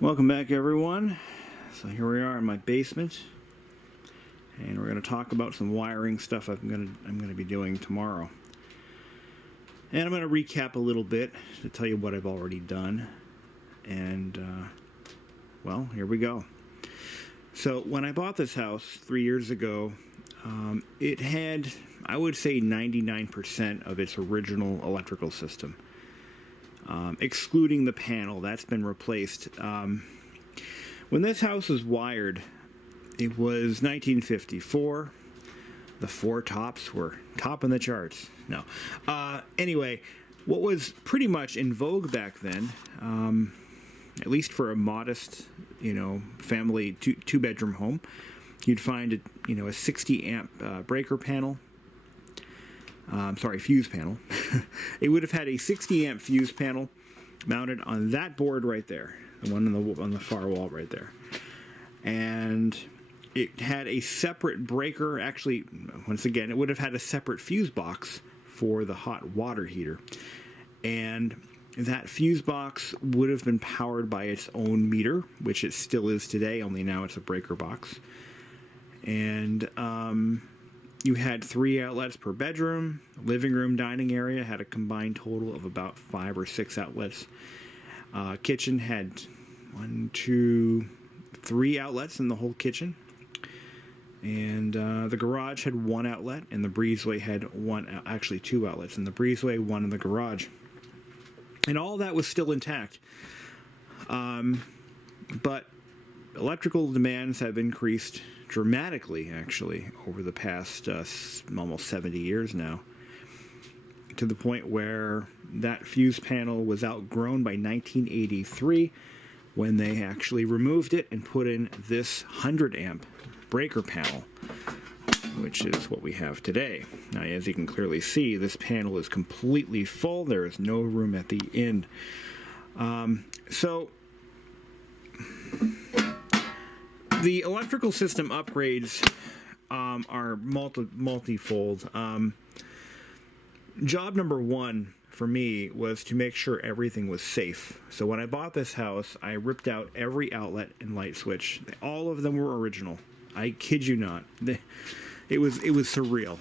Welcome back, everyone. So here we are in my basement, and we're going to talk about some wiring stuff I'm going to be doing tomorrow. And I'm going to recap a little bit to tell you what I've already done. And well, here we go. So when I bought this house 3 years ago, it had, I would say, 99% of its original electrical system. Excluding the panel, that's been replaced. When this house was wired, it was 1954. The four tops were topping the charts. No. Anyway, what was pretty much in vogue back then, at least for a modest, family two-bedroom home, you'd find a 60 amp breaker panel. Fuse panel. It would have had a 60 amp fuse panel mounted on that board right there, the one on the far wall right there, and it had a separate breaker. Actually, once again, it would have had a separate fuse box for the hot water heater, and that fuse box would have been powered by its own meter, which it still is today, only now it's a breaker box. And you had 3 outlets per bedroom. Living room, dining area had a combined total of about 5 or 6 outlets. Kitchen had 1, 2, 3 outlets in the whole kitchen. And the garage had 1 outlet, and the breezeway had 2 outlets. And the breezeway, 1 in the garage. And all that was still intact. But electrical demands have increased dramatically, actually, over the past almost 70 years now, to the point where that fuse panel was outgrown by 1983, when they actually removed it and put in this 100 amp breaker panel, which is what we have today. Now, as you can clearly see, this panel is completely full. There is no room at the end. The electrical system upgrades are multifold. Job number 1 for me was to make sure everything was safe. So when I bought this house, I ripped out every outlet and light switch. All of them were original. I kid you not. It was surreal.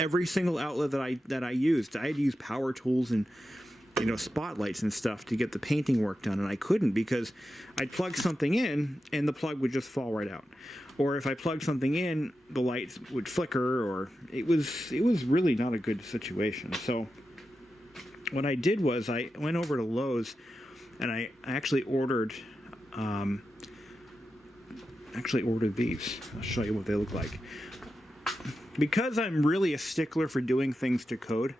Every single outlet that I used, I had to use power tools and spotlights and stuff to get the painting work done, and I couldn't because I'd plug something in and the plug would just fall right out. Or if I plugged something in, the lights would flicker, or it was really not a good situation. So what I did was I went over to Lowe's and I actually ordered these. I'll show you what they look like. Because I'm really a stickler for doing things to code,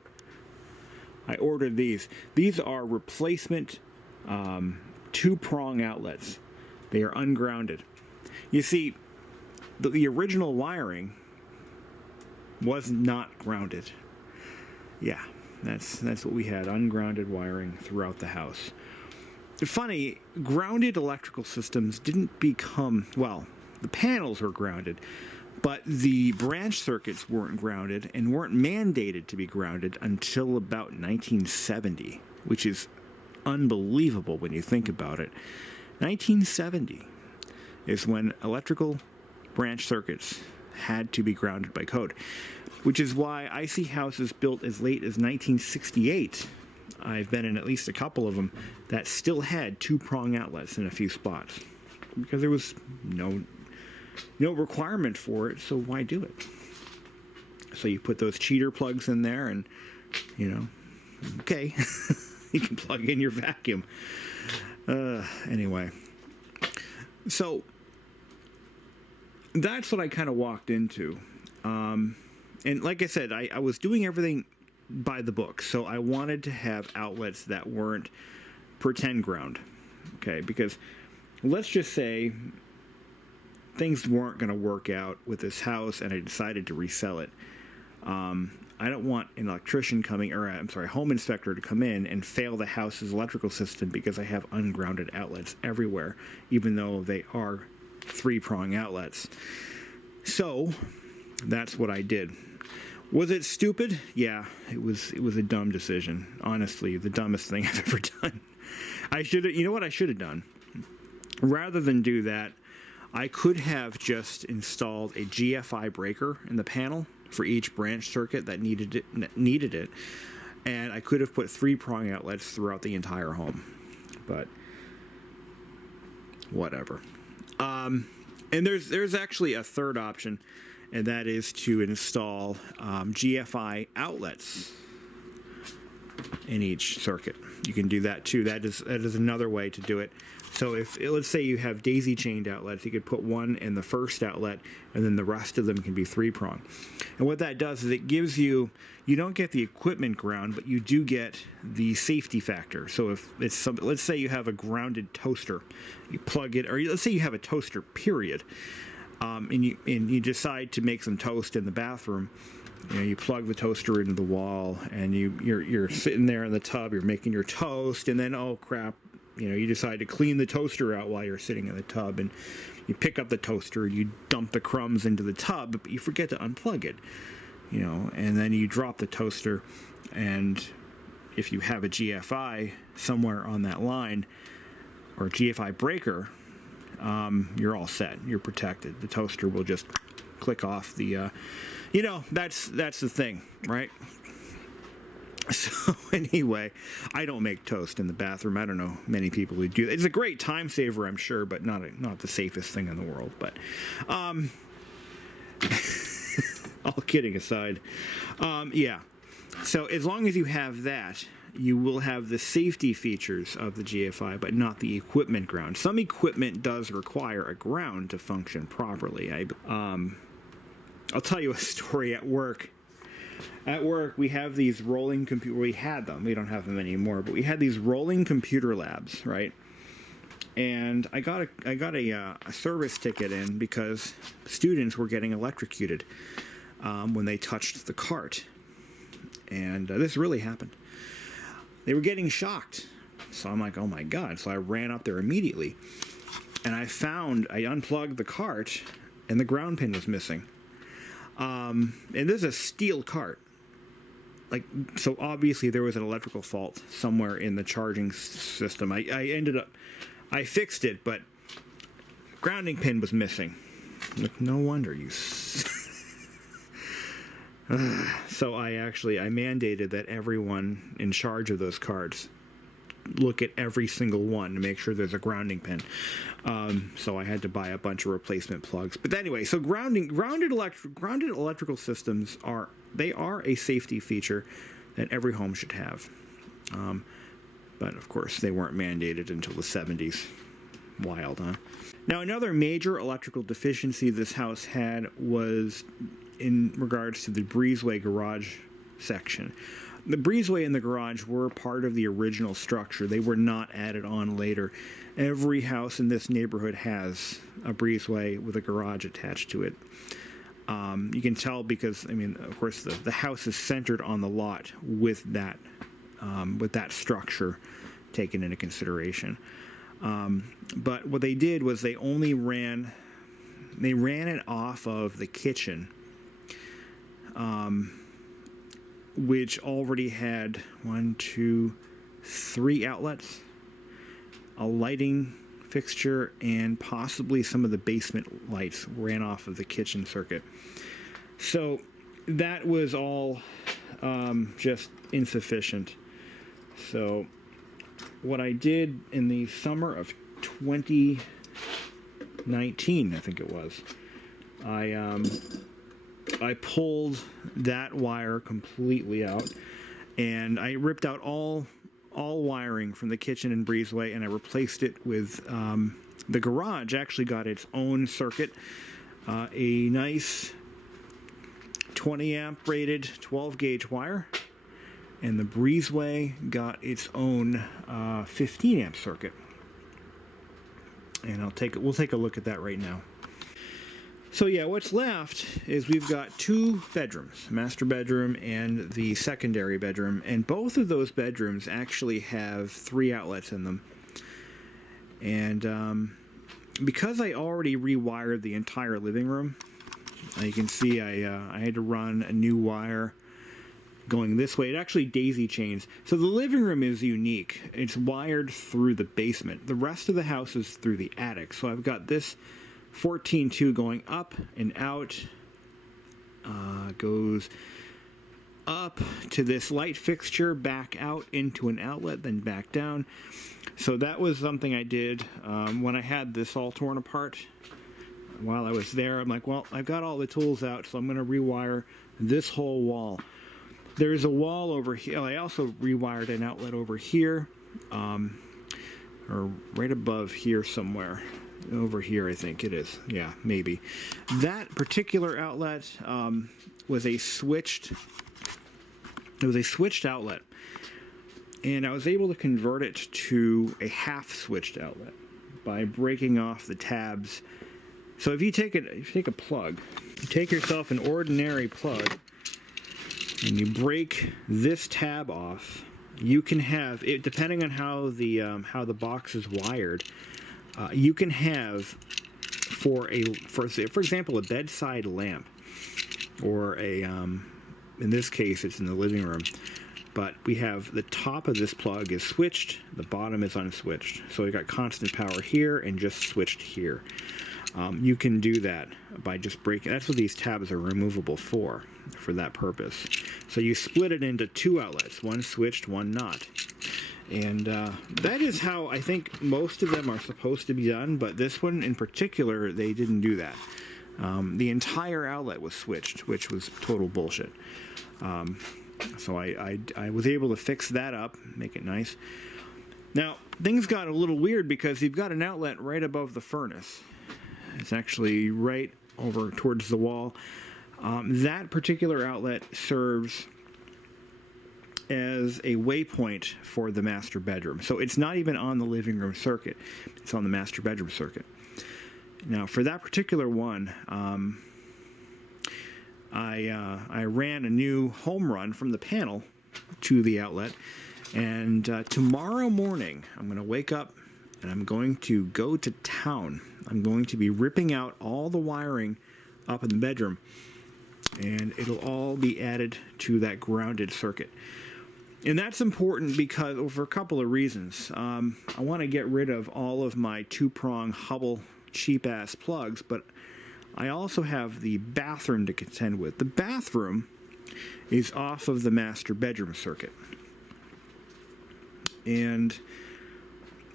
I ordered these. These are replacement 2-prong outlets. They are ungrounded. You see, the original wiring was not grounded. Yeah, that's what we had, ungrounded wiring throughout the house. Funny, grounded electrical systems didn't become, well, the panels were grounded, but the branch circuits weren't grounded and weren't mandated to be grounded until about 1970, which is unbelievable when you think about it. 1970 is when electrical branch circuits had to be grounded by code, which is why I see houses built as late as 1968. I've been in at least a couple of them that still had 2-prong outlets in a few spots because there was no requirement for it, so why do it? So you put those cheater plugs in there and, okay, you can plug in your vacuum. Anyway, so that's what I kind of walked into. And like I said, I was doing everything by the book, so I wanted to have outlets that weren't pretend ground, okay? Because let's just say things weren't going to work out with this house and I decided to resell it. I don't want an electrician home inspector to come in and fail the house's electrical system because I have ungrounded outlets everywhere, even though they are 3-prong outlets. So that's what I did. Was it stupid? Yeah, it was a dumb decision. Honestly, the dumbest thing I've ever done. You know what I should have done? rather than do that, I could have just installed a GFI breaker in the panel for each branch circuit that needed it, and I could have put 3-prong outlets throughout the entire home, but whatever. And there's actually a third option, and that is to install GFI outlets in each circuit. You can do that too. That is another way to do it. So if, let's say you have daisy chained outlets, you could put one in the first outlet, and then the rest of them can be 3-prong. And what that does is it gives you don't get the equipment ground, but you do get the safety factor. So if it's something, let's say you have a grounded toaster, you plug it, or let's say you have a toaster, period, and you decide to make some toast in the bathroom. You plug the toaster into the wall, and you're sitting there in the tub, you're making your toast, and then, oh crap, you decide to clean the toaster out while you're sitting in the tub, and you pick up the toaster, you dump the crumbs into the tub, but you forget to unplug it, and then you drop the toaster, and if you have a GFI somewhere on that line, or a GFI breaker, you're all set, you're protected. The toaster will just click off the, that's the thing, right? So anyway, I don't make toast in the bathroom. I don't know many people who do. It's a great time saver, I'm sure, but not the safest thing in the world. But all kidding aside, yeah. So as long as you have that, you will have the safety features of the GFI, but not the equipment ground. Some equipment does require a ground to function properly. I'll tell you a story at work. At work, we have these rolling computer. We had them. We don't have them anymore. But we had these rolling computer labs, right? And I got a service ticket in because students were getting electrocuted when they touched the cart, and this really happened. They were getting shocked. So I'm like, oh my god! So I ran up there immediately, and I unplugged the cart, and the ground pin was missing. And this is a steel cart. So obviously there was an electrical fault somewhere in the charging system. I fixed it, but grounding pin was missing. No wonder you. So I mandated that everyone in charge of those carts look at every single one to make sure there's a grounding pin. So I had to buy a bunch of replacement plugs. But anyway, so grounded electrical systems are a safety feature that every home should have. But of course, they weren't mandated until the 70s. Wild, huh? Now, another major electrical deficiency this house had was in regards to the breezeway garage section. The breezeway and the garage were part of the original structure. They were not added on later. Every house in this neighborhood has a breezeway with a garage attached to it. You can tell because, of course, the house is centered on the lot with that structure taken into consideration. But what they did was they ran it off of the kitchen, which already had 3 outlets, a lighting fixture, and possibly some of the basement lights ran off of the kitchen circuit. So that was all just insufficient. So what I did in the summer of 2019, I think it was, I pulled that wire completely out, and I ripped out all wiring from the kitchen and breezeway, and I replaced it with the garage. Actually got its own circuit, a nice 20 amp rated 12 gauge wire, and the breezeway got its own 15 amp circuit. And we'll take a look at that right now. So yeah, what's left is we've got 2 bedrooms, master bedroom and the secondary bedroom, and both of those bedrooms actually have 3 outlets in them. And because I already rewired the entire living room, you can see I had to run a new wire going this way. It actually daisy chains. So the living room is unique. It's wired through the basement. The rest of the house is through the attic. So I've got this 14-2 going up and out. Goes up to this light fixture, back out into an outlet, then back down. So that was something I did when I had this all torn apart. While I was there, I'm like, well, I've got all the tools out, so I'm going to rewire this whole wall. There's a wall over here. I also rewired an outlet over here, or right above here somewhere. Over here, I think it is. Yeah, maybe. That particular outlet was a switched. It was a switched outlet, and I was able to convert it to a half switched outlet by breaking off the tabs. So if you take a plug, you take yourself an ordinary plug, and you break this tab off, you can have it, depending on how the box is wired. You can have for example a bedside lamp, or a in this case it's in the living room, but we have the top of this plug is switched, the bottom is unswitched, so we got constant power here and just switched here. You can do that by just breaking. That's what these tabs are removable for that purpose. So you split it into two outlets, one switched, one not. And that is how I think most of them are supposed to be done, but this one in particular, they didn't do that. The entire outlet was switched, which was total bullshit. So I was able to fix that up, make it nice. Now, things got a little weird because you've got an outlet right above the furnace. It's actually right over towards the wall. That particular outlet serves as a waypoint for the master bedroom. So it's not even on the living room circuit. It's on the master bedroom circuit. Now, for that particular one, I ran a new home run from the panel to the outlet. And tomorrow morning, I'm going to wake up and I'm going to go to town. I'm going to be ripping out all the wiring up in the bedroom, and it'll all be added to that grounded circuit. And that's important because, for a couple of reasons. I want to get rid of all of my two-prong Hubble cheap-ass plugs, but I also have the bathroom to contend with. The bathroom is off of the master bedroom circuit. And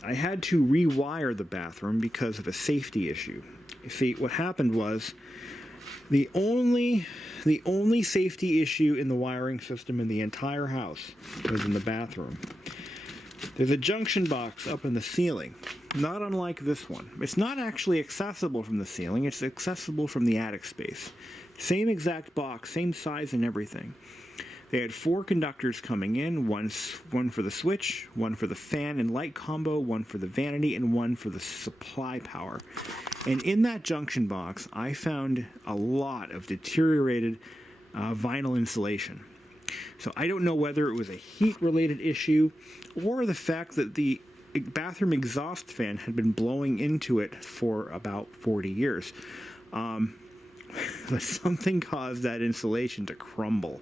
I had to rewire the bathroom because of a safety issue. You see, what happened was the only safety issue in the wiring system in the entire house was in the bathroom. There's a junction box up in the ceiling, not unlike this one. It's not actually accessible from the ceiling, it's accessible from the attic space. Same exact box, same size and everything. They had 4 conductors coming in, one for the switch, one for the fan and light combo, one for the vanity, and one for the supply power. And in that junction box, I found a lot of deteriorated vinyl insulation. So I don't know whether it was a heat-related issue or the fact that the bathroom exhaust fan had been blowing into it for about 40 years. But something caused that insulation to crumble.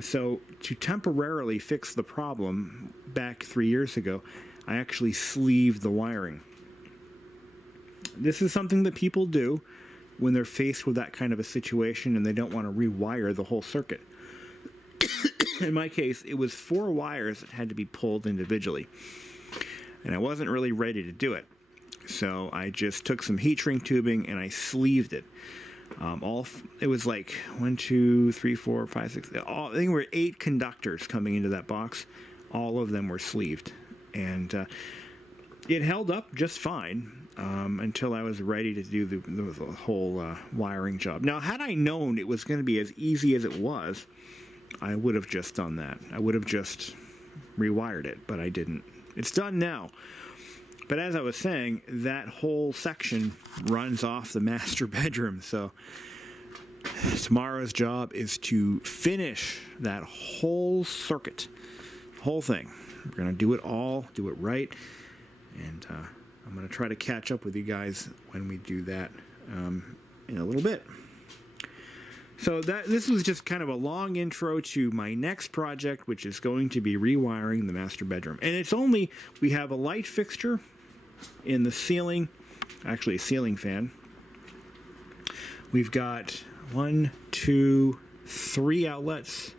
So to temporarily fix the problem back 3 years ago, I actually sleeved the wiring. This is something that people do when they're faced with that kind of a situation and they don't want to rewire the whole circuit. In my case, it was 4 wires that had to be pulled individually, and I wasn't really ready to do it. So I just took some heat shrink tubing and I sleeved it. It was like 1, 2, 3, 4, 5, 6. I think there were 8 conductors coming into that box. All of them were sleeved, and it held up just fine until I was ready to do the whole wiring job. Now, had I known it was going to be as easy as it was, I would have just done that. I would have just rewired it, but I didn't. It's done now. But as I was saying, that whole section runs off the master bedroom. So tomorrow's job is to finish that whole circuit, whole thing. We're going to do it all, do it right. And I'm going to try to catch up with you guys when we do that in a little bit. So this was just kind of a long intro to my next project, which is going to be rewiring the master bedroom. And it's only, we have a light fixture in the ceiling, actually a ceiling fan. We've got 1, 2, 3 outlets.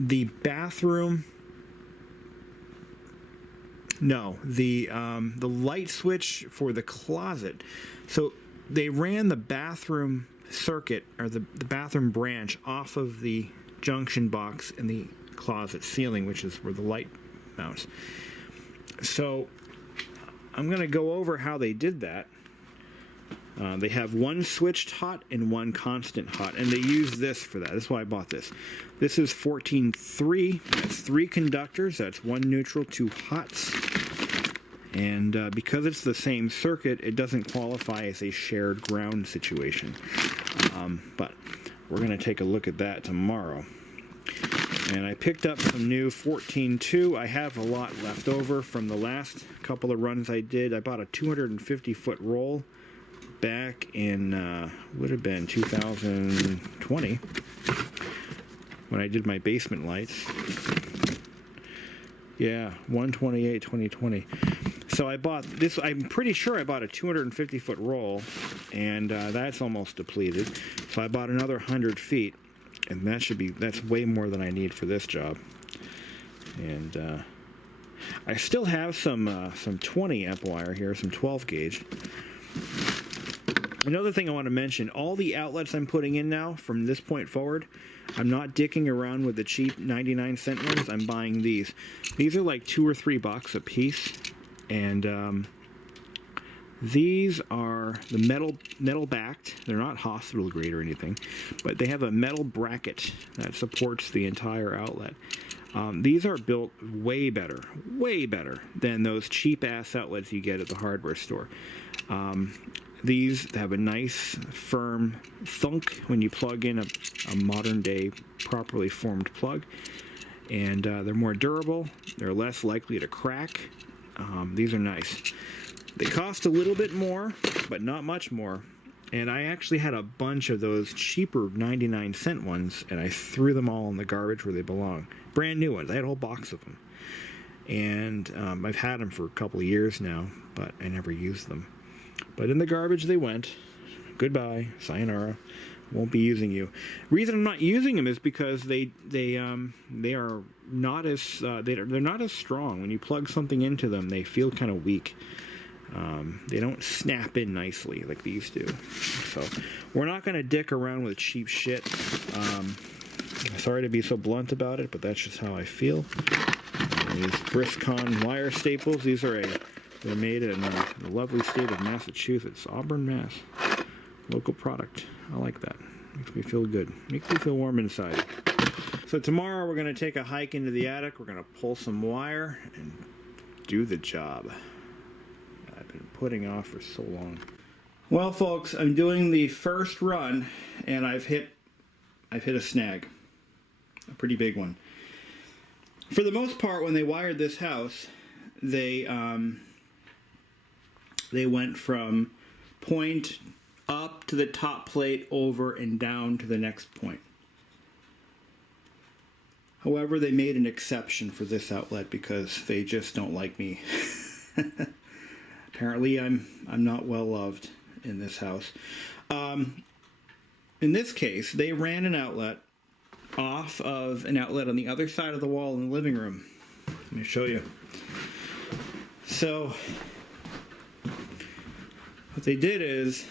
The bathroom, no, the light switch for the closet. So they ran the bathroom circuit, or the bathroom branch, off of the junction box in the closet ceiling, which is where the light mounts. So I'm going to go over how they did that. They have one switched hot and one constant hot, and they use this for that. That's why I bought this. This is 14.3. That's 3 conductors. That's 1 neutral, 2 hots. And because it's the same circuit, it doesn't qualify as a shared ground situation. But we're going to take a look at that tomorrow. And I picked up some new 14.2. I have a lot left over from the last couple of runs I did. I bought a 250-foot roll back in, would have been 2020, when I did my basement lights. Yeah, 1/28/2020. So I bought this, I'm pretty sure I bought a 250-foot roll, and that's almost depleted. So I bought another 100 feet, and that's way more than I need for this job. And I still have some 20 amp wire here, some 12 gauge. Another thing I want to mention, all the outlets I'm putting in now from this point forward, I'm not dicking around with the cheap 99-cent ones. I'm buying these. These are like $2 or $3 a piece. And these are the metal backed. They're not hospital grade or anything, but they have a metal bracket that supports the entire outlet. These are built way better than those cheap ass outlets you get at the hardware store. These have a nice firm thunk when you plug in a modern day properly formed plug, and they're more durable. They're less likely to crack. These are nice. They cost a little bit more, but not much more. And I actually had a bunch of those cheaper 99-cent ones, and I threw them all in the garbage where they belong. Brand new ones. I had a whole box of them. And I've had them for a couple of years now, but I never used them. But in the garbage they went. Goodbye, sayonara. Won't be using you. Reason I'm not using them is because they are not as they're not as strong. When you plug something into them, they feel kind of weak. They don't snap in nicely like these do. So we're not going to dick around with cheap shit. Sorry to be so blunt about it, but that's just how I feel. These Briscon wire staples. They're made in the lovely state of Massachusetts, Auburn, Mass. Local product. I like that. Makes me feel good. Makes me feel warm inside. So tomorrow we're going to take a hike into the attic. We're going to pull some wire and do the job I've been putting off for so long. Well, folks, I'm doing the first run, and I've hit a snag. A pretty big one. For the most part, when they wired this house, they went from point up to the top plate, over and down to the next point. However, they made an exception for this outlet because they just don't like me. Apparently, I'm not well loved in this house. In this case, they ran an outlet off of an outlet on the other side of the wall in the living room. Let me show you. So what they did is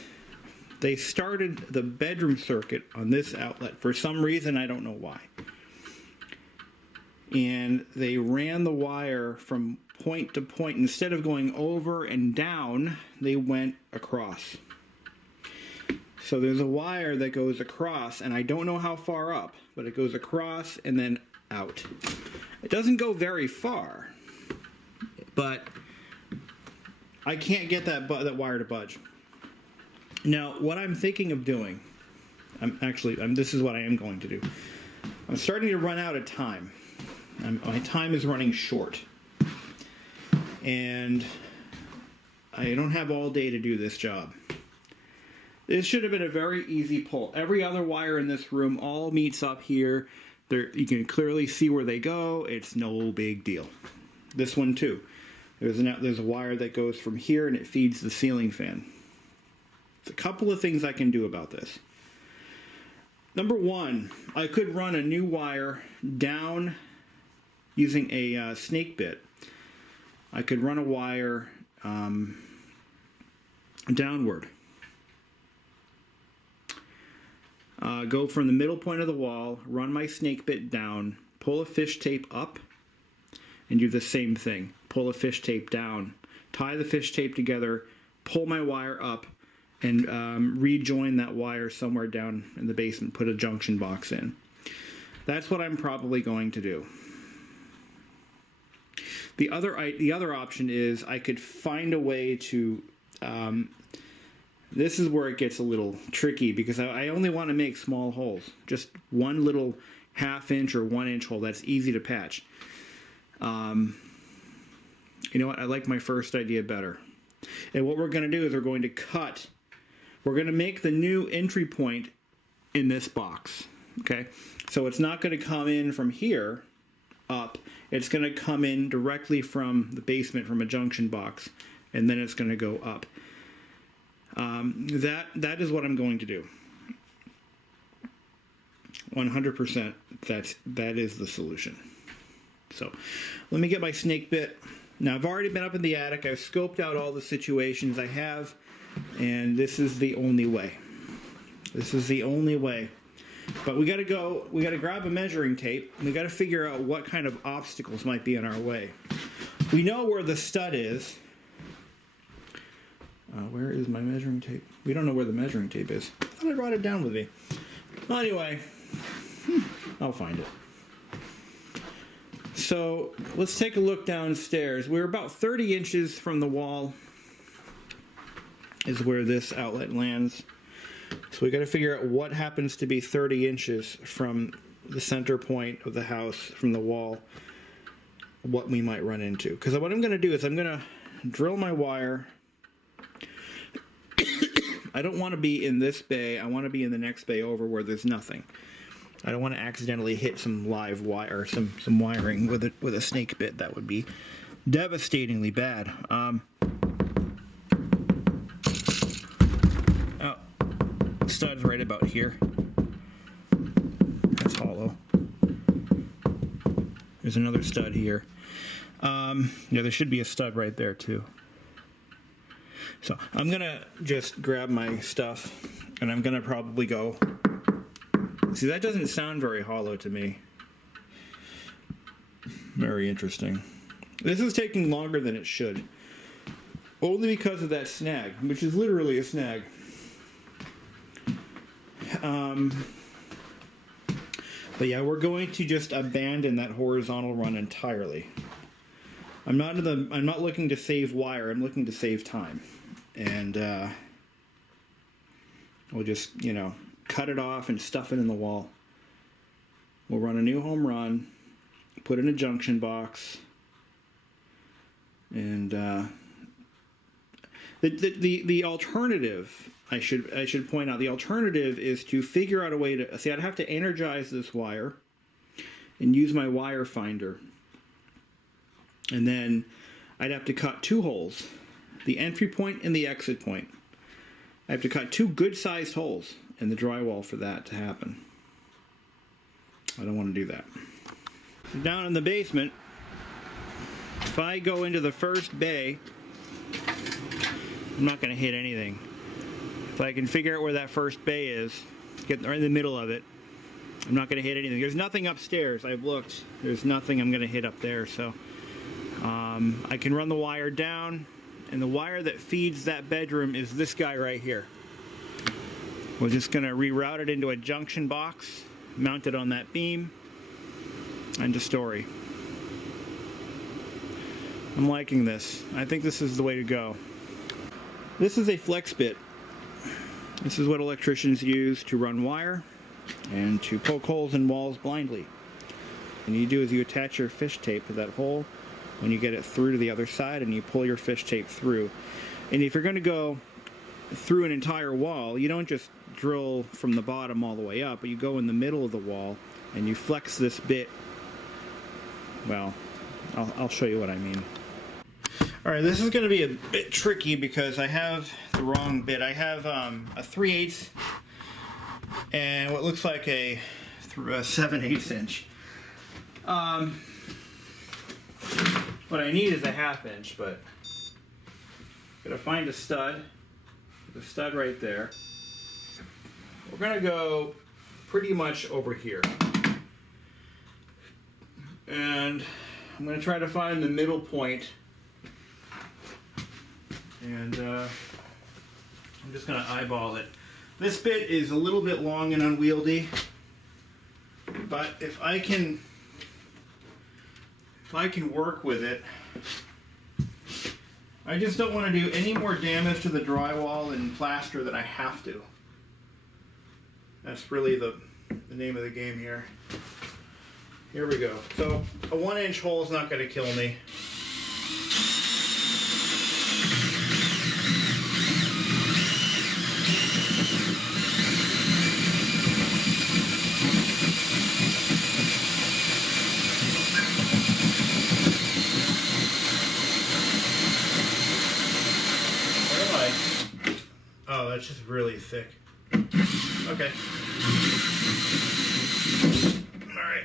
they started the bedroom circuit on this outlet. For some reason, I don't know why. And they ran the wire from point to point. Instead of going over and down, they went across. So there's a wire that goes across, and I don't know how far up, but it goes across and then out. It doesn't go very far, but I can't get that wire to budge. Now, what I'm thinking of doing, this is what I am going to do. I'm starting to run out of time. My time is running short. And I don't have all day to do this job. This should have been a very easy pull. Every other wire in this room all meets up here. There, you can clearly see where they go. It's no big deal. This one too. There's a wire that goes from here and it feeds the ceiling fan. There's a couple of things I can do about this. Number one, I could run a new wire down using a snake bit. I could run a wire downward. Go from the middle point of the wall, run my snake bit down, pull a fish tape up, and do the same thing. Pull a fish tape down, tie the fish tape together, pull my wire up, and rejoin that wire somewhere down in the basement, put a junction box in. That's what I'm probably going to do. The other option is I could find a way to... this is where it gets a little tricky because I only want to make small holes. Just one little 1/2 inch or 1 inch hole. That's easy to patch. You know what? I like my first idea better. And what we're going to do is we're going to make the new entry point in this box. Okay? So it's not going to come in from here up. It's going to come in directly from the basement from a junction box. And then it's going to go up. That is what I'm going to do. 100%. That is the solution. So let me get my snake bit. Now I've already been up in the attic. I've scoped out all the situations I have, and this is the only way. This is the only way. But we got to grab a measuring tape, and we got to figure out what kind of obstacles might be in our way. We know where the stud is. Where is my measuring tape? We don't know where the measuring tape is. I thought I brought it down with me. Well, anyway, I'll find it. So let's take a look downstairs. We're about 30 inches from the wall is where this outlet lands. So we got to figure out what happens to be 30 inches from the center point of the house, from the wall, what we might run into. Because what I'm going to do is I'm going to drill my wire. I don't want to be in this bay. I want to be in the next bay over where there's nothing. I don't want to accidentally hit some live wire, some wiring with a snake bit. That would be devastatingly bad. Stud's right about here. That's hollow. There's another stud here. Yeah, there should be a stud right there too. So I'm gonna just grab my stuff, and I'm gonna probably go. See, that doesn't sound very hollow to me. Very interesting. This is taking longer than it should. Only because of that snag, which is literally a snag. But yeah, we're going to just abandon that horizontal run entirely. I'm not looking to save wire, I'm looking to save time. And we'll just, cut it off and stuff it in the wall. We'll run a new home run, put in a junction box, and the alternative, I should point out, the alternative is to figure out a way to see. I'd have to energize this wire and use my wire finder, and then I'd have to cut 2 holes, the entry point and the exit point. I have to cut 2 good-sized holes in the drywall for that to happen. I don't want to do that. Down in the basement, if I go into the first bay, I'm not going to hit anything. If I can figure out where that first bay is, get right in the middle of it, I'm not going to hit anything. There's nothing upstairs. I've looked. There's nothing I'm going to hit up there. So I can run the wire down, and the wire that feeds that bedroom is this guy right here. We're just going to reroute it into a junction box, mount it on that beam, end of story. I'm liking this. I think this is the way to go. This is a flex bit. This is what electricians use to run wire and to poke holes in walls blindly. And you do is you attach your fish tape to that hole when you get it through to the other side, and you pull your fish tape through. And if you're going to go through an entire wall. You don't just drill from the bottom all the way up, but you go in the middle of the wall and you flex this bit. Well, I'll show you what I mean. All right, this is going to be a bit tricky because I have the wrong bit. I have a 3/8 and what looks like a 7/8 inch. What I need is a 1/2 inch, but gotta find a stud. The stud right there. We're gonna go pretty much over here. And I'm gonna try to find the middle point. And I'm just gonna eyeball it. This bit is a little bit long and unwieldy, but if I can work with it, I just don't want to do any more damage to the drywall and plaster than I have to. That's really the name of the game here. Here we go. So a 1-inch hole is not going to kill me. Oh, that's just really thick. Okay. Alright.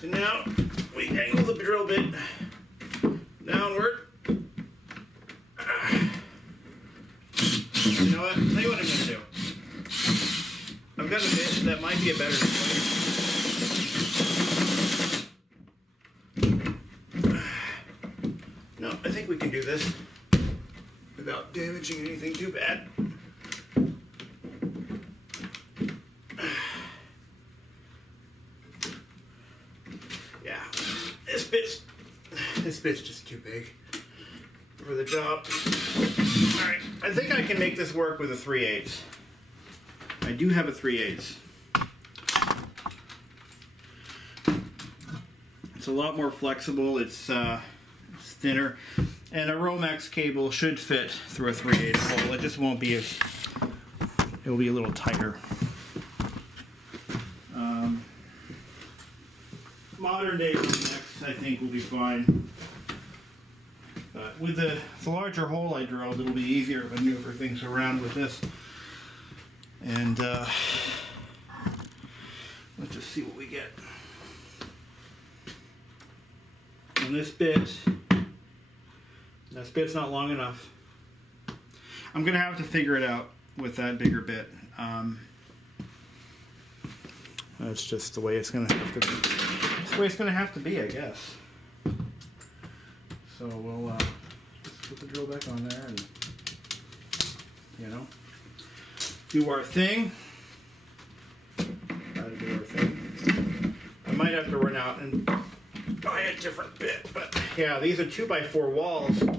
So now we angle the drill bit downward. You know what? Tell you what I'm going to do. I've got a bit that might be a better choice. No, I think we can do this without damaging anything too bad. Yeah, this bit's just too big for the job. All right, I think I can make this work with a 3/8. I do have a 3/8. It's a lot more flexible. It's thinner. And a Romex cable should fit through a 3/8 hole. It just won't be as, it'll be a little tighter. Modern day Romex, I think, will be fine. But with the larger hole I drilled, it'll be easier to maneuver things around with this. And let's just see what we get. And this bit's not long enough. I'm gonna have to figure it out with that bigger bit. That's just the way it's gonna have to be. It's the way it's gonna have to be, I guess. So we'll just put the drill back on there and, you know, do our thing. Try to do our thing. I might have to run out and buy a different bit, but yeah, these are 2x4 walls. Ugh.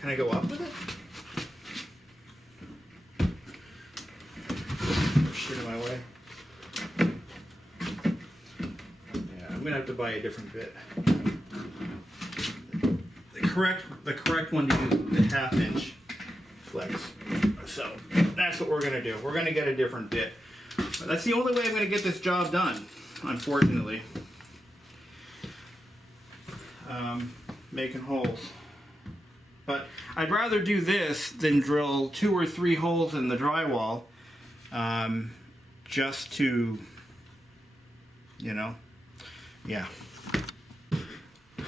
Can I go up with it? There's shit in my way. Yeah, I'm gonna have to buy a different bit. The correct one to use the 1/2 inch flex. So that's what we're gonna do. We're gonna get a different bit. But that's the only way I'm gonna get this job done, unfortunately. Making holes. But I'd rather do this than drill 2 or 3 holes in the drywall, just to, you know, yeah.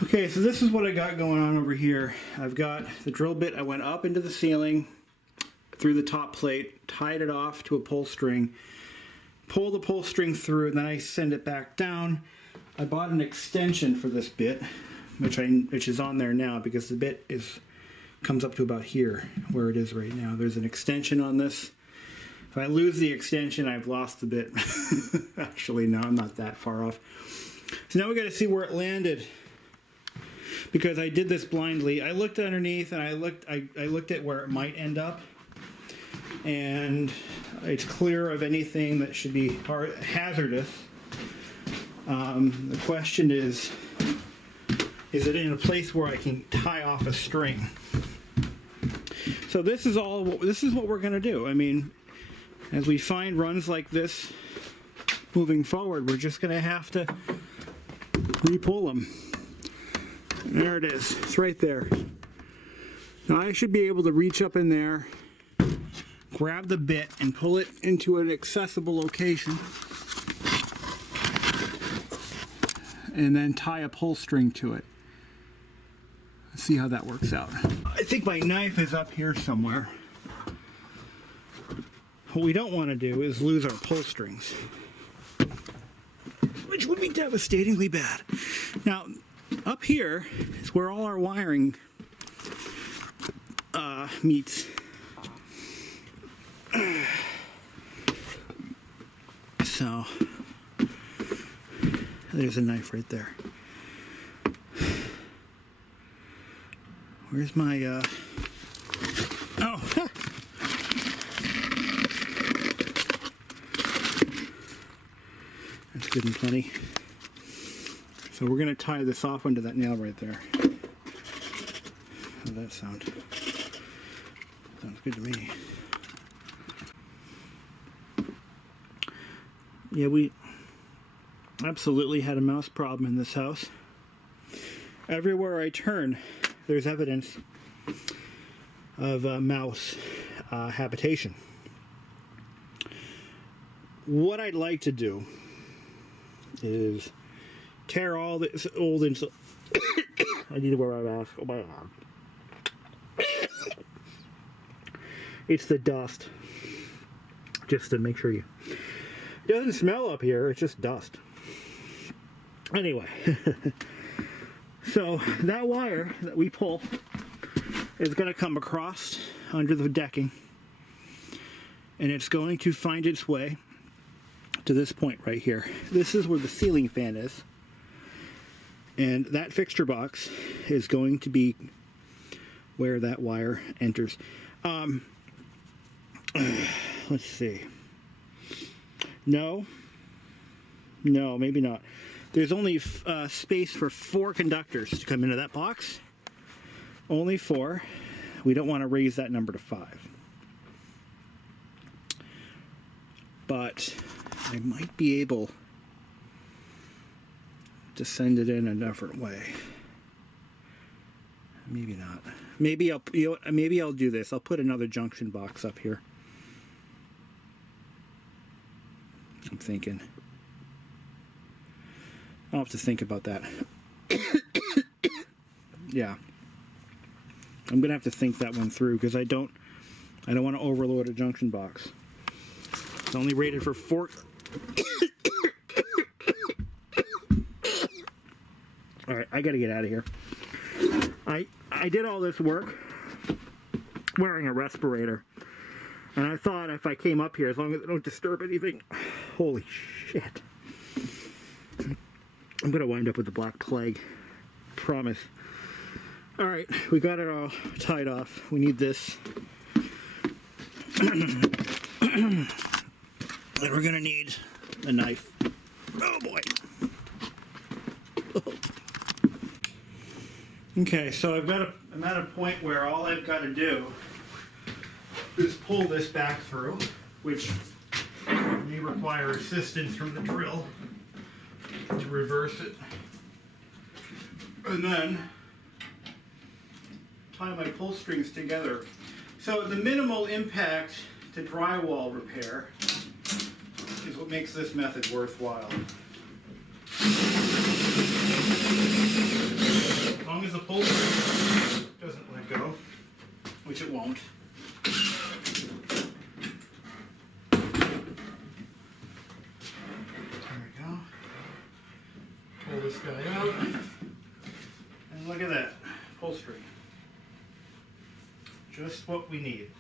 Okay, so this is what I got going on over here. I've got the drill bit. I went up into the ceiling through the top plate, tied it off to a pull string, pull the pull string through, and then I send it back down. I bought an extension for this bit, which is on there now because the bit comes up to about here where it is right now. There's an extension on this. If I lose the extension, I've lost the bit. Actually, no, I'm not that far off. So now we got to see where it landed, because I did this blindly. I looked underneath and I looked at where it might end up, and it's clear of anything that should be hazardous. The question is is it in a place where I can tie off a string. So this is what we're going to do. I mean, as we find runs like this moving forward, we're just going to have to re-pull them. There it is. It's right there. Now I should be able to reach up in there, grab the bit, and pull it into an accessible location, and then tie a pull string to it. Let's see how that works out. I think my knife is up here somewhere. What we don't want to do is lose our pull strings, which would be devastatingly bad. Now, up here is where all our wiring meets. So, there's a knife right there. Where's my, oh! That's good and plenty. So we're going to tie this off onto that nail right there. How'd that sound? Sounds good to me. Yeah, we absolutely had a mouse problem in this house. Everywhere I turn, there's evidence of mouse habitation. What I'd like to do is tear all this old insulation. I need to wear my mask. Oh my God. It's the dust. Just to make sure it doesn't smell up here, it's just dust. Anyway, so that wire that we pull is going to come across under the decking, and it's going to find its way to this point right here. This is where the ceiling fan is, and that fixture box is going to be where that wire enters. Let's see. No, maybe not. There's only space for 4 conductors to come into that box. Only 4. We don't want to raise that number to 5. But I might be able to send it in a different way. Maybe not. Maybe I'll do this. I'll put another junction box up here. I'm thinking. I'll have to think about that. Yeah. I'm gonna have to think that one through because I don't want to overload a junction box. It's only rated for 4. All right, I gotta get out of here. I did all this work wearing a respirator, and I thought if I came up here, as long as I don't disturb anything, holy shit, I'm gonna wind up with the Black Plague. Promise. All right, we got it all tied off. We need this. And we're gonna need a knife. Oh boy. Okay, so I'm at a point where all I've got to do is pull this back through, which may require assistance from the drill to reverse it. And then tie my pull strings together. So the minimal impact to drywall repair is what makes this method worthwhile. As long as the pull string doesn't let go, which it won't. There we go. Pull this guy out. And look at that, pull string. Just what we need.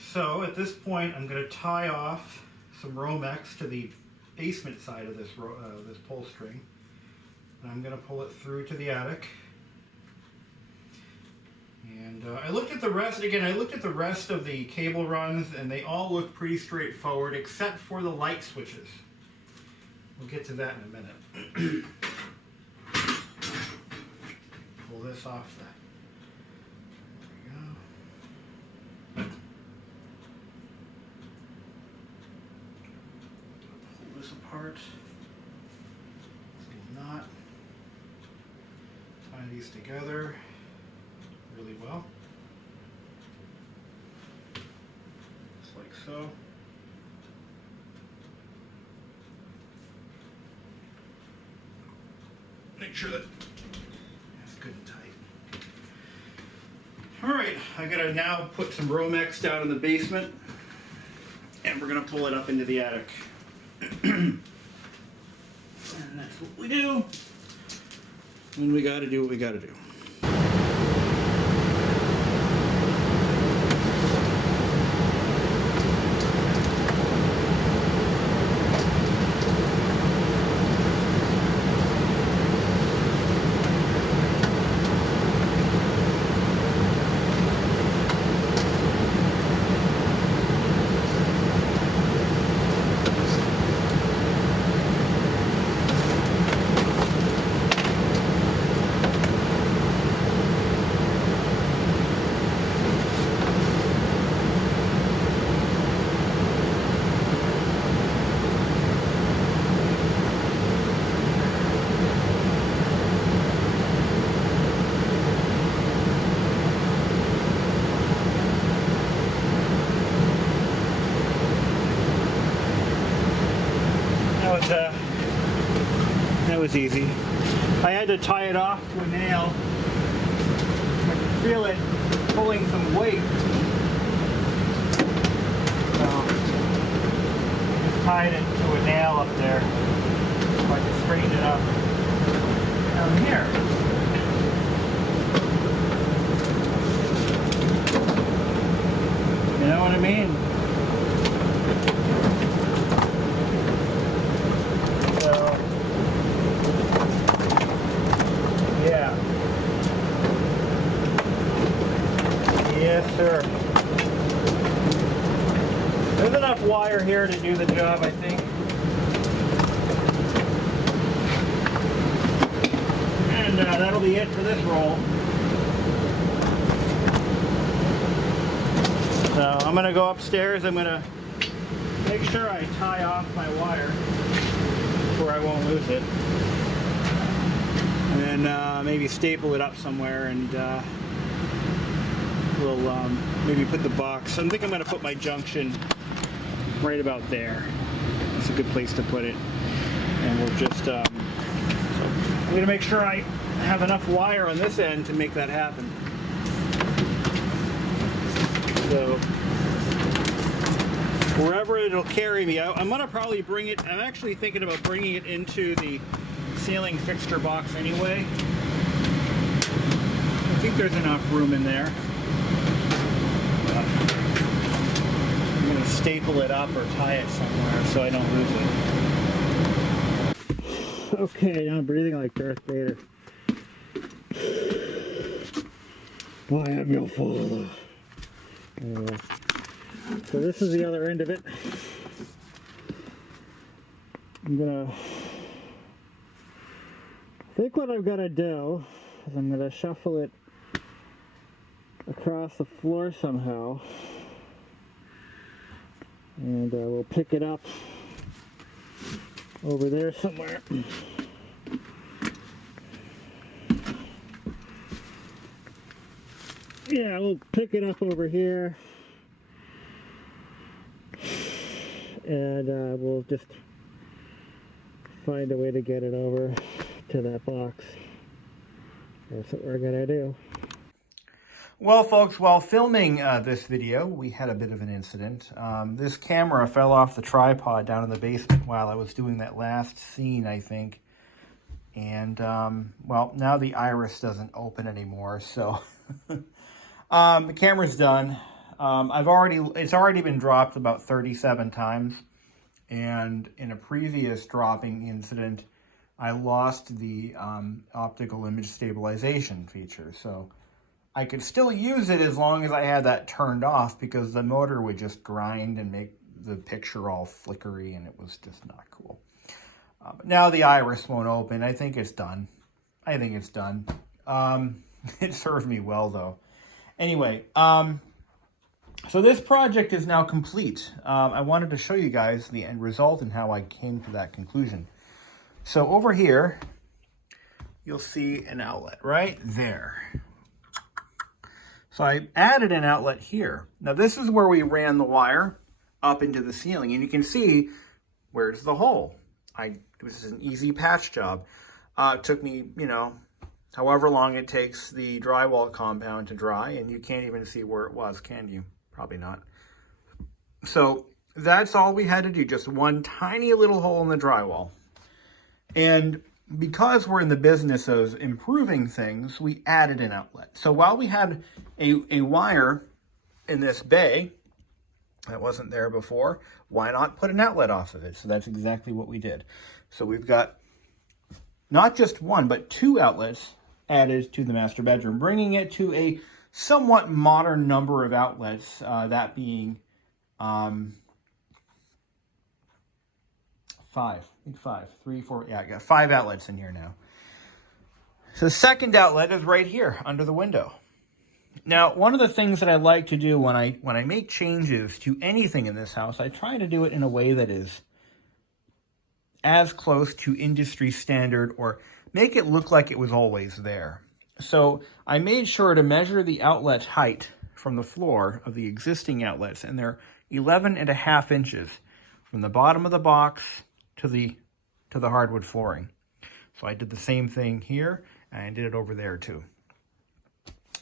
So at this point, I'm going to tie off some Romex to the basement side of this pull string, and I'm going to pull it through to the attic. And I looked at the rest again. I looked at the rest of the cable runs, and they all look pretty straightforward, except for the light switches. We'll get to that in a minute. Pull this off the... There we go. Pull this apart. This little knot. Tie these together really well. Just like so. Make sure that that's good and tight. All right, I gotta now put some Romex down in the basement, and we're gonna pull it up into the attic. And that's what we do. And we gotta do what we gotta do. That was easy. I had to tie it off to a nail. I could feel it pulling some weight. So just tied it to a nail up there so I could straighten it up down here. You know what I mean? Yes, sir. There's enough wire here to do the job, I think. And that'll be it for this roll. So I'm going to go upstairs. I'm going to make sure I tie off my wire where I won't lose it. And then maybe staple it up somewhere, and we'll maybe put the box. I think I'm going to put my junction right about there. That's a good place to put it. And we'll just, so I'm going to make sure I have enough wire on this end to make that happen. So wherever it'll carry me, I'm going to probably bring it, I'm actually thinking about bringing it into the ceiling fixture box anyway. I think there's enough room in there. I'm going to staple it up or tie it somewhere so I don't lose it. Okay, now I'm breathing like Darth Vader. I am your father. So this is the other end of it. I'm gonna think what I've got to do is I'm gonna shuffle it across the floor somehow, and we'll pick it up over there somewhere. Yeah, we'll pick it up over here, and we'll just find a way to get it over to that box. That's what we're gonna do. Well, folks, while filming this video, we had a bit of an incident. This camera fell off the tripod down in the basement while I was doing that last scene, I think. And, well, now the iris doesn't open anymore, so... the camera's done. It's already been dropped about 37 times. And in a previous dropping incident, I lost the optical image stabilization feature. So I could still use it as long as I had that turned off, because the motor would just grind and make the picture all flickery, and it was just not cool. But now the iris won't open. I think it's done. I think it's done. It served me well, though. Anyway, so this project is now complete. I wanted to show you guys the end result and how I came to that conclusion. So over here, you'll see an outlet right there. So I added an outlet here. Now this is where we ran the wire up into the ceiling, and you can see where's the hole. This is an easy patch job. It took me, however long it takes the drywall compound to dry, and you can't even see where it was, can you? Probably not. So that's all we had to do, just one tiny little hole in the drywall. And because we're in the business of improving things, we added an outlet. So while we had a wire in this bay that wasn't there before, why not put an outlet off of it? So that's exactly what we did. So we've got not just one, but two outlets added to the master bedroom, bringing it to a somewhat modern number of outlets, that being five, three, four, yeah, I got 5 outlets in here now. So the second outlet is right here under the window. Now, one of the things that I like to do when I make changes to anything in this house, I try to do it in a way that is as close to industry standard, or make it look like it was always there. So I made sure to measure the outlet height from the floor of the existing outlets, and they're 11.5 inches from the bottom of the box to the hardwood flooring. So I did the same thing here, and I did it over there too.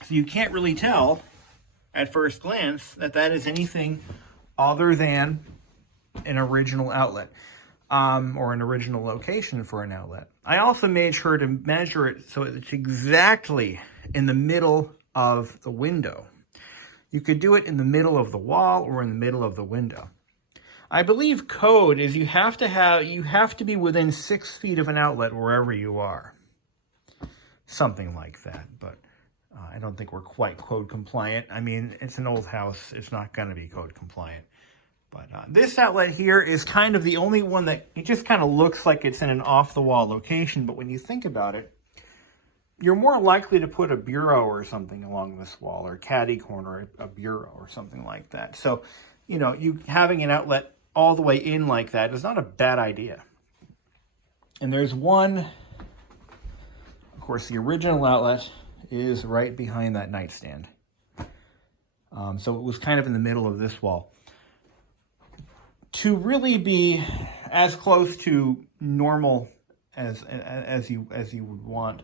So you can't really tell at first glance that that is anything other than an original outlet, or an original location for an outlet. I also made sure to measure it so it's exactly in the middle of the window. You could do it in the middle of the wall or in the middle of the window. I believe code is you have to be within 6 feet of an outlet wherever you are. Something like that, but I don't think we're quite code compliant. I mean, it's an old house. It's not going to be code compliant. But this outlet here is kind of the only one that it just kind of looks like it's in an off-the-wall location. But when you think about it, you're more likely to put a bureau or something along this wall, or caddy corner, a bureau or something like that. So, you having an outlet all the way in like that is not a bad idea. And there's one, of course, the original outlet is right behind that nightstand. So it was kind of in the middle of this wall. To really be as close to normal as you would want,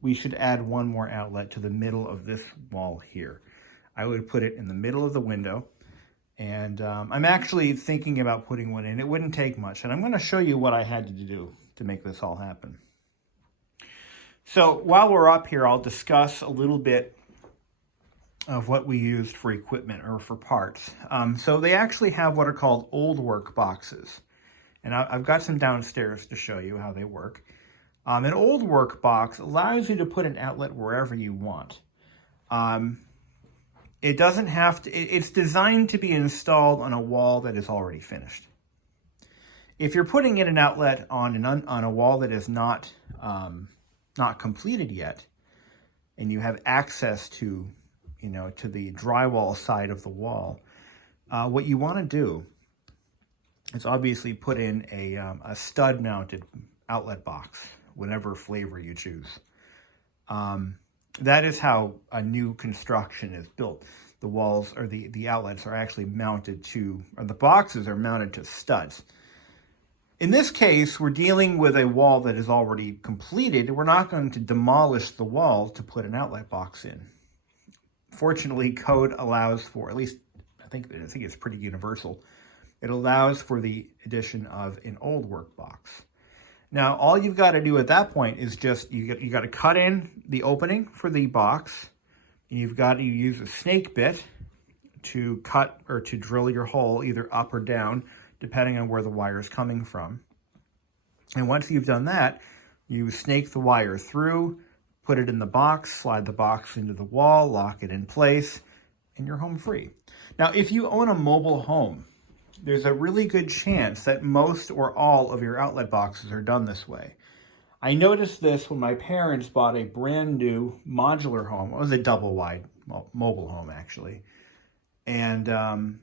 we should add one more outlet to the middle of this wall here. I would put it in the middle of the window, and I'm actually thinking about putting one in. It wouldn't take much, and I'm going to show you what I had to do to make this all happen. So while we're up here, I'll discuss a little bit of what we used for equipment or for parts. So they actually have what are called old work boxes. And I've got some downstairs to show you how they work. An old work box allows you to put an outlet wherever you want. It doesn't have to, it's designed to be installed on a wall that is already finished. If you're putting in an outlet on a wall that is not completed yet, and you have access to to the drywall side of the wall, what you want to do is obviously put in a stud-mounted outlet box, whatever flavor you choose. That is how a new construction is built. The walls, or the outlets, are actually mounted to, or the boxes are mounted to studs. In this case, we're dealing with a wall that is already completed. We're not going to demolish the wall to put an outlet box in. Fortunately, code allows for, at least I think it's pretty universal, it allows for the addition of an old work box. Now, all you've got to do at that point is just, you got to cut in the opening for the box, and you've got to use a snake bit to cut or to drill your hole either up or down, depending on where the wire is coming from. And once you've done that, you snake the wire through, put it in the box, slide the box into the wall, lock it in place, and you're home free. Now, if you own a mobile home, there's a really good chance that most or all of your outlet boxes are done this way. I noticed this when my parents bought a brand new modular home. It was a double wide mobile home, actually. And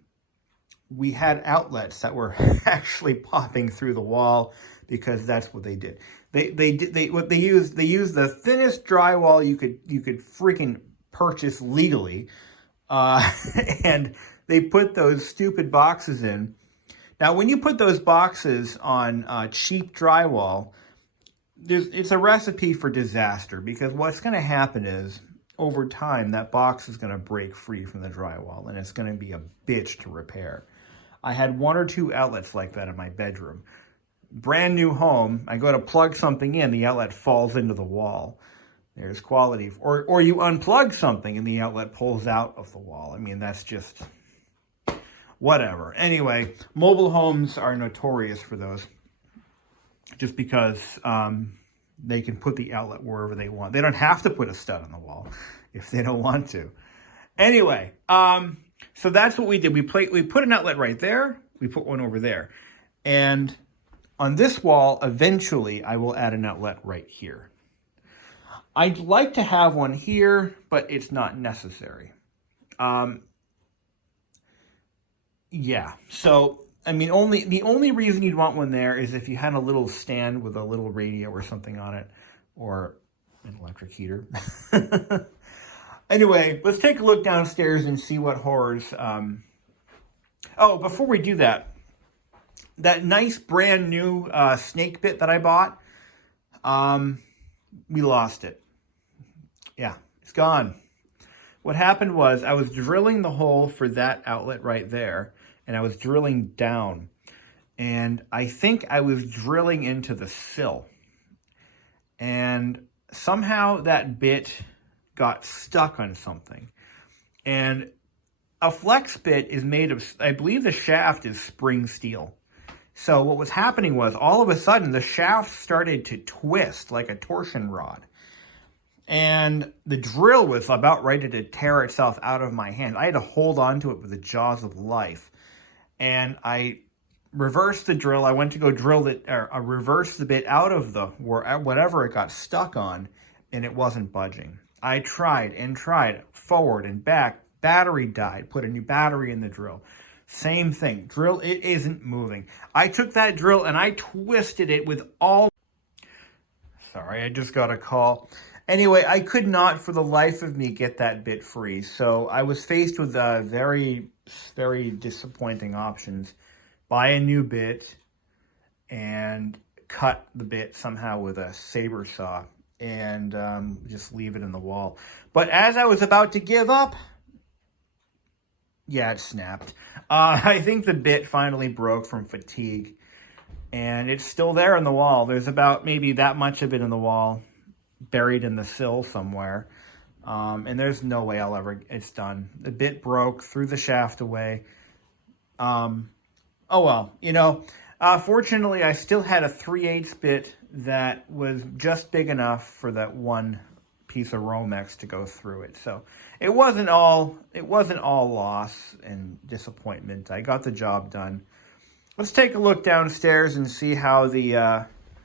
we had outlets that were actually popping through the wall because that's what they did. They used the thinnest drywall you could freaking purchase legally, and they put those stupid boxes in. Now, when you put those boxes on cheap drywall, it's a recipe for disaster, because what's going to happen is, over time, that box is going to break free from the drywall, and it's going to be a bitch to repair. I had 1 or 2 outlets like that in my bedroom. Brand new home, I go to plug something in, the outlet falls into the wall. There's quality. Or you unplug something and the outlet pulls out of the wall. I mean, that's just whatever. Anyway, mobile homes are notorious for those, just because they can put the outlet wherever they want. They don't have to put a stud on the wall if they don't want to. Anyway, so that's what we did. We put an outlet right there. We put one over there. And on this wall, eventually, I will add an outlet right here. I'd like to have one here, but it's not necessary. Yeah, so, I mean, the only reason you'd want one there is if you had a little stand with a little radio or something on it, or an electric heater. Anyway, let's take a look downstairs and see what horrors. Oh, before we do that, that nice brand new snake bit that I bought, we lost it. Yeah, it's gone. What happened was I was drilling the hole for that outlet right there, and I was drilling down. And I think I was drilling into the sill. And somehow that bit got stuck on something. And a flex bit is made of, I believe the shaft is spring steel. So what was happening was, all of a sudden, the shaft started to twist like a torsion rod. And the drill was about ready to tear itself out of my hand. I had to hold on to it with the jaws of life. And I reversed the drill. I went to go drill it, or reverse the bit out of the whatever it got stuck on, and it wasn't budging. I tried and tried, forward and back. Battery died. Put a new battery in the drill. Same thing. Drill, it isn't moving. I took that drill and I twisted it with all... Sorry, I just got a call. Anyway, I could not for the life of me get that bit free. So I was faced with very, very disappointing options. Buy a new bit and cut the bit somehow with a saber saw and just leave it in the wall. But as I was about to give up, yeah, it snapped. I think the bit finally broke from fatigue, and it's still there in the wall. There's about maybe that much of it in the wall, buried in the sill somewhere. And there's no way it's done. The bit broke, threw the shaft away. Oh well, you know, fortunately I still had a 3/8 bit that was just big enough for that one piece of Romex to go through it. So it wasn't all loss and disappointment. I got the job done. Let's take a look downstairs and see how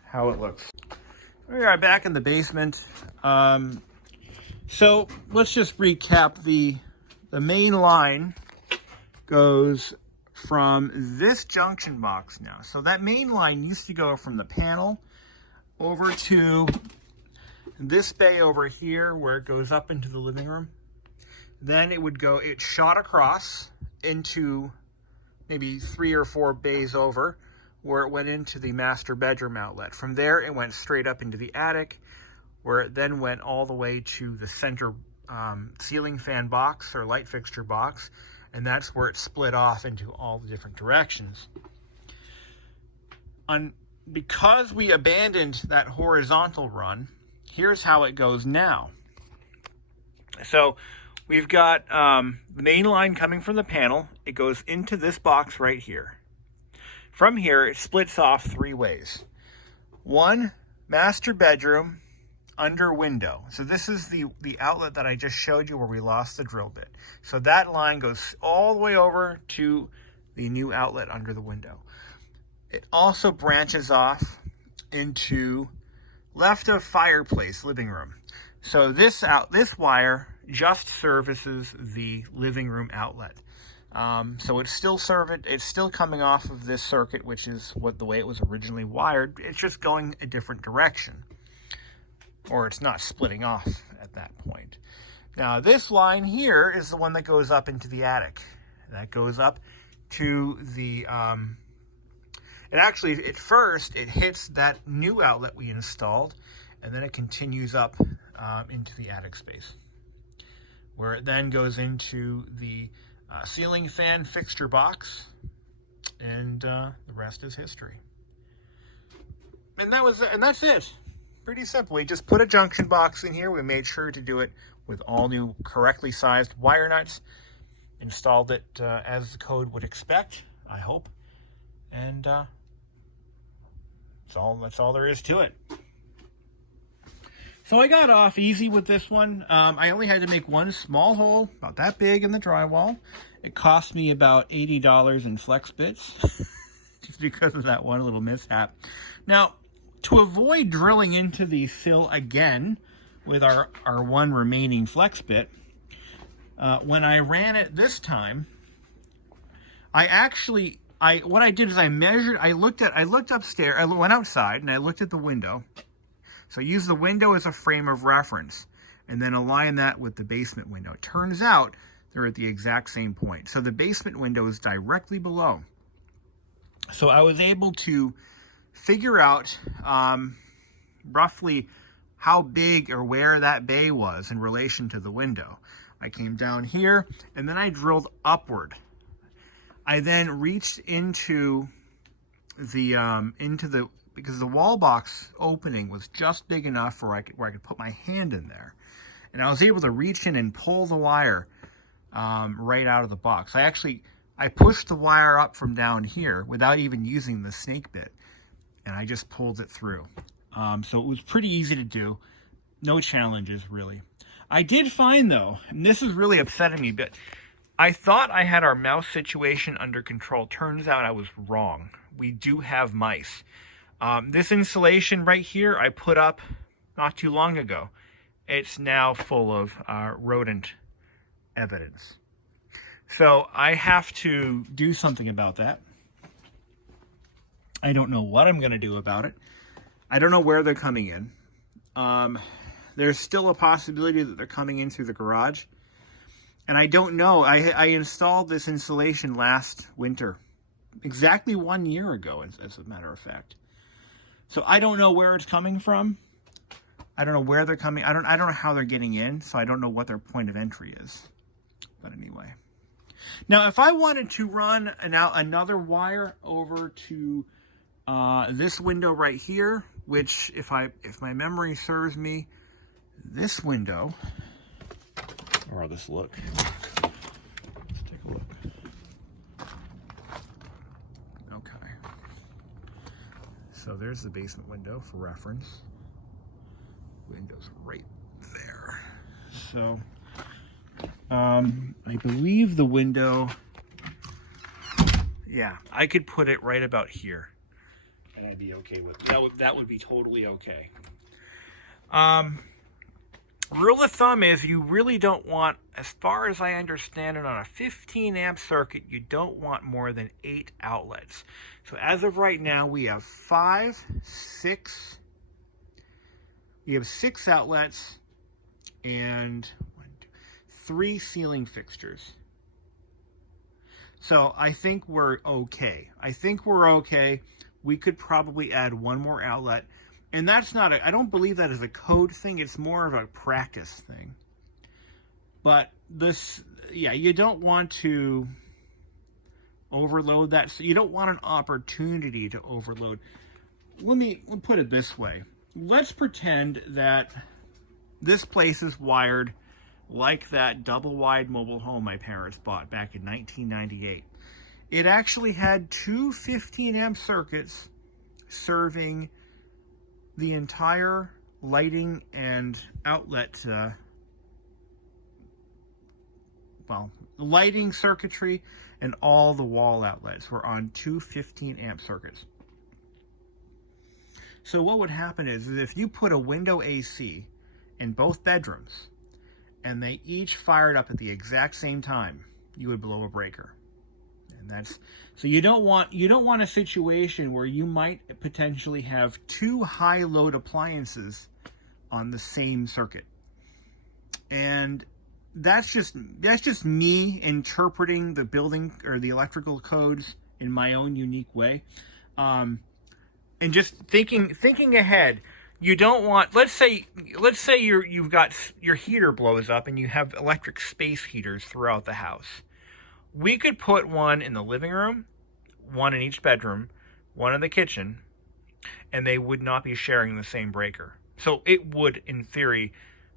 how it looks. We are back in the basement. So let's just recap. The main line goes from this junction box now. So that main line used to go from the panel over to this bay over here where it goes up into the living room. Then it shot across into maybe 3 or 4 bays over, where it went into the master bedroom outlet. From there, it went straight up into the attic, where it then went all the way to the center ceiling fan box or light fixture box, and that's where it split off into all the different directions. Because we abandoned that horizontal run, here's how it goes now. So we've got the main line coming from the panel. It goes into this box right here. From here, it splits off 3 ways. 1, master bedroom, under window. So this is the outlet that I just showed you where we lost the drill bit. So that line goes all the way over to the new outlet under the window. It also branches off into left of fireplace, living room. So this wire just services the living room outlet. So it's still coming off of this circuit, which is the way it was originally wired. It's just going a different direction, or it's not splitting off at that point. Now this line here is the one that goes up into the attic. That goes up to the, at first it hits that new outlet we installed, and then it continues up into the attic space, where it then goes into the ceiling fan fixture box, and the rest is history. And that's it. Pretty simple. We just put a junction box in here. We made sure to do it with all new correctly sized wire nuts. Installed it as the code would expect, I hope. And that's all there is to it. So I got off easy with this one. I only had to make one small hole, about that big, in the drywall. It cost me about $80 in flex bits, just because of that one little mishap. Now, to avoid drilling into the sill again with our one remaining flex bit, when I ran it this time, what I did is I measured, I looked upstairs, I went outside and I looked at the window. So I used the window as a frame of reference and then align that with the basement window. It turns out they're at the exact same point. So the basement window is directly below. So I was able to figure out roughly how big or where that bay was in relation to the window. I came down here and then I drilled upward. I then reached into the because the wall box opening was just big enough where I could put my hand in there, and I was able to reach in and pull the wire right out of the box. I pushed the wire up from down here without even using the snake bit, and I just pulled it through. So it was pretty easy to do, no challenges really. I did find though, and this is really upsetting me, but I thought I had our mouse situation under control. Turns out I was wrong. We do have mice. This insulation right here I put up not too long ago. It's now full of rodent evidence. So I have to do something about that. I don't know what I'm going to do about it. I don't know where they're coming in. There's still a possibility that they're coming in through the garage. And I don't know. I installed this insulation last winter, exactly 1 year ago, as a matter of fact. So I don't know where it's coming from. I don't know where they're coming. I don't know how they're getting in, so I don't know what their point of entry is. But anyway. Now, if I wanted to run another wire over to this window right here, which if my memory serves me, this window, or this look. Let's take a look. Okay. So there's the basement window for reference. Window's right there. So I believe the window, yeah, I could put it right about here and I'd be okay with it. That would be totally okay. Rule of thumb is you really don't want, as far as I understand it, on a 15 amp circuit, you don't want more than 8 outlets. So as of right now, we have 6 outlets and 3 ceiling fixtures. So I think we're okay. We could probably add one more outlet. And that's not I don't believe that is a code thing. It's more of a practice thing. But you don't want to overload that. So you don't want an opportunity to overload. Let me put it this way. Let's pretend that this place is wired like that double wide mobile home my parents bought back in 1998. It actually had 2 15 amp circuits serving the entire lighting and outlet well, lighting circuitry and all the wall outlets were on two 15-amp circuits. So what would happen is if you put a window AC in both bedrooms and they each fired up at the exact same time, you would blow a breaker. And that's so you don't want a situation where you might potentially have two high load appliances on the same circuit. And that's just me interpreting the building or the electrical codes in my own unique way. And just thinking ahead, you don't want, let's say you've got your heater blows up and you have electric space heaters throughout the house. We could put one in the living room, one in each bedroom, one in the kitchen, and they would not be sharing the same breaker. So it would, in theory,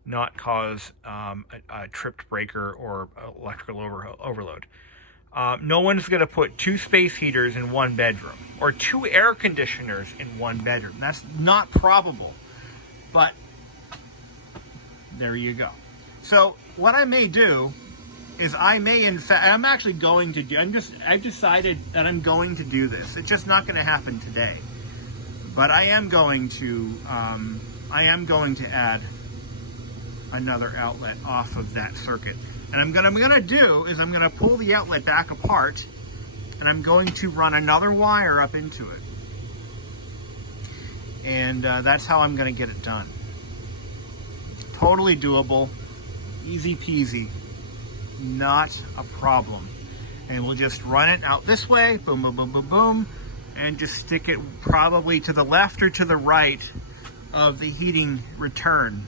not cause a tripped breaker or electrical overload. No one's going to put two space heaters in one bedroom or two air conditioners in one bedroom. That's not probable, but there you go. So what I may do is I may, in fact, I'm actually going to do, I've decided that I'm going to do this. It's just not going to happen today, but I am going to add another outlet off of that circuit. And I'm gonna do is I'm gonna pull the outlet back apart, and I'm going to run another wire up into it. And that's how I'm gonna get it done. Totally doable, easy peasy, not a problem. And we'll just run it out this way, boom, boom, boom, boom, boom, and just stick it probably to the left or to the right of the heating return.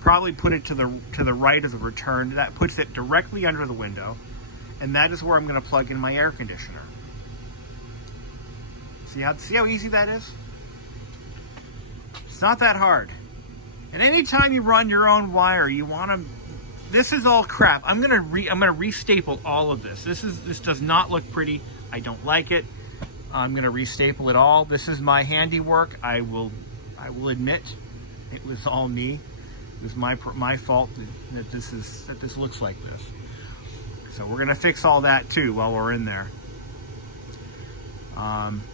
Probably put it to the right of the return. That puts it directly under the window, and that is where I'm going to plug in my air conditioner. See how easy that is? It's not that hard. And anytime you run your own wire, you want to. This is all crap. I'm gonna restaple all of this. This does not look pretty. I don't like it. I'm gonna restaple it all. This is my handiwork. I will admit it was all me. It was my fault that this looks like this. So we're gonna fix all that too while we're in there.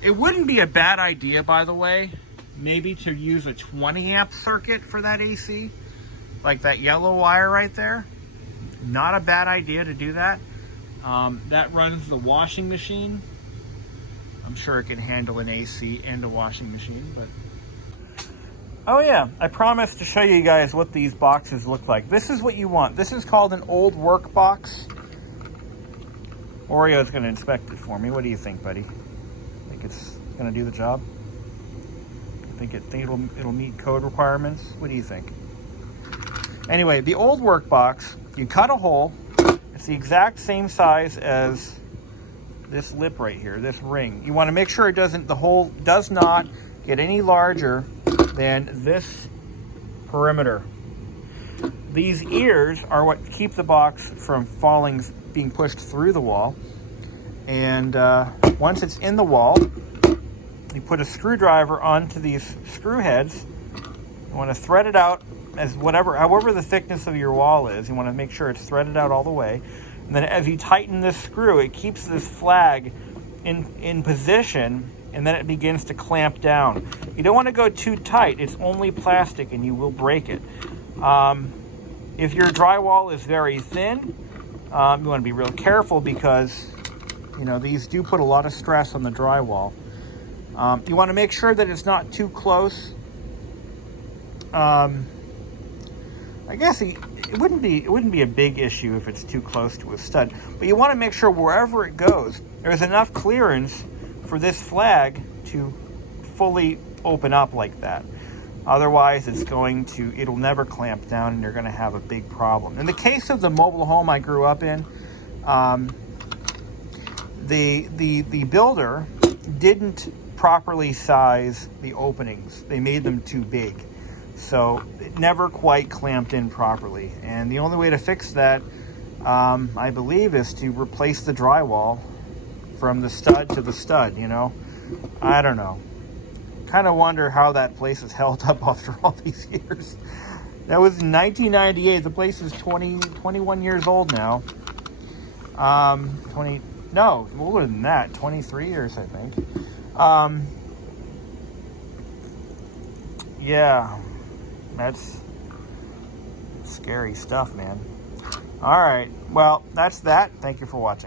It wouldn't be a bad idea, by the way, maybe to use a 20 amp circuit for that AC, like that yellow wire right there. Not a bad idea to do that. That runs the washing machine. I'm sure it can handle an AC and a washing machine, but. Oh yeah, I promised to show you guys what these boxes look like. This is what you want. This is called an old work box. Oreo's gonna inspect it for me. What do you think, buddy? Think it's gonna do the job? Think it'll meet code requirements? What do you think? Anyway, the old work box, you cut a hole. It's the exact same size as this lip right here, this ring. You want to make sure the hole does not get any larger than this perimeter. These ears are what keep the box from being pushed through the wall. And once it's in the wall, you put a screwdriver onto these screw heads. You want to thread it out as however the thickness of your wall is. You want to make sure it's threaded out all the way. And then as you tighten this screw, it keeps this flag in position, and then it begins to clamp down. You don't want to go too tight. It's only plastic and you will break it. If your drywall is very thin, you want to be real careful because these do put a lot of stress on the drywall. You want to make sure that it's not too close. I guess it wouldn't be a big issue if it's too close to a stud, but you want to make sure wherever it goes, there's enough clearance for this flag to fully open up like that. Otherwise, it'll never clamp down, and you're going to have a big problem. In the case of the mobile home I grew up in, the builder didn't properly size the openings. They made them too big. So it never quite clamped in properly. And the only way to fix that, I believe, is to replace the drywall from the stud to the stud, I don't know. Kind of wonder how that place has held up after all these years. That was in 1998. The place is 21 years old now. No, older than that, 23 years, I think. Yeah, that's scary stuff, man. All right, well, that's that. Thank you for watching.